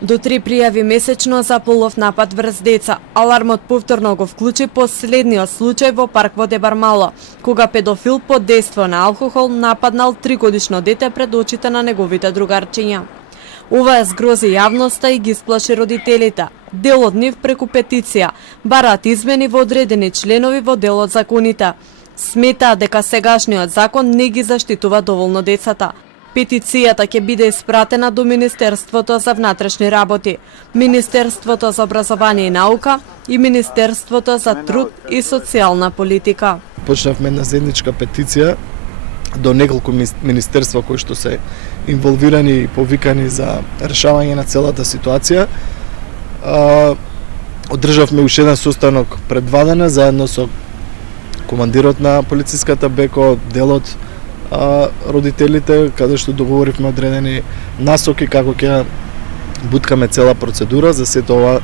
До 3 пријави месечно за полов напад врз деца. Алармот повторно го вклучи последниот случај во парк во Дебармало, кога педофил под дејство на алкохол нападнал 3-годишно дете пред очите на неговите другарчиња. Ова згрози јавноста и ги сплаши родителите. Дел од нив преку петиција бараат измени во одредени членови во дел од законите. Сметаат дека сегашниот закон не ги заштитува доволно децата. Петицијата ќе биде испратена до Министерството за внатрешни работи, Министерството за образование и наука и Министерството за труд и социјална политика. Почнавме една заедничка петиција до неколку министерства кои што се инволвирани и повикани за решавање на целата ситуација. Одржавме уште еден состанок пред 2 дена заедно со командирот на полициската БКО, делот родителите, каде што договоривме одредени насоки како ќе буткаме цела процедура за сето ова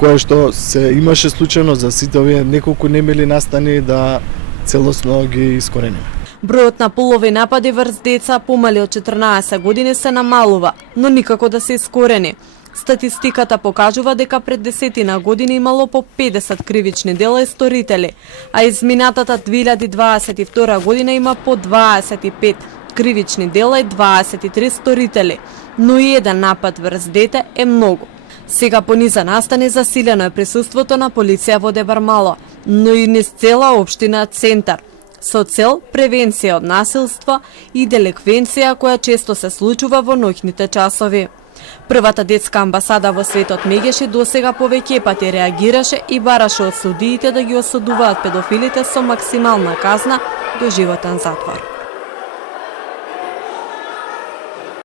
кое што се имаше случајно за сите овие неколку немили настани да целосно ги искорениме. Бројот на полови напади врз деца помали од 14 години се намалува, но никако да се искорени. Статистиката покажува дека пред 10 години имало по 50 кривични дела и сторители, а изминатата 2022 година има по 25 кривични дела и 23 сторители, но и еден напад врз дете е многу. Сега по низа настани засилено е присуството на полиција во Дебармало, но и низ цела општина Центар, со цел превенција од насилство и деликвенција која често се случува во ноќните часови. Првата детска амбасада во светот Мегеши досега повеќе пати реагираше и бараше од судиите да ги осудуваат педофилите со максимална казна до животен затвор.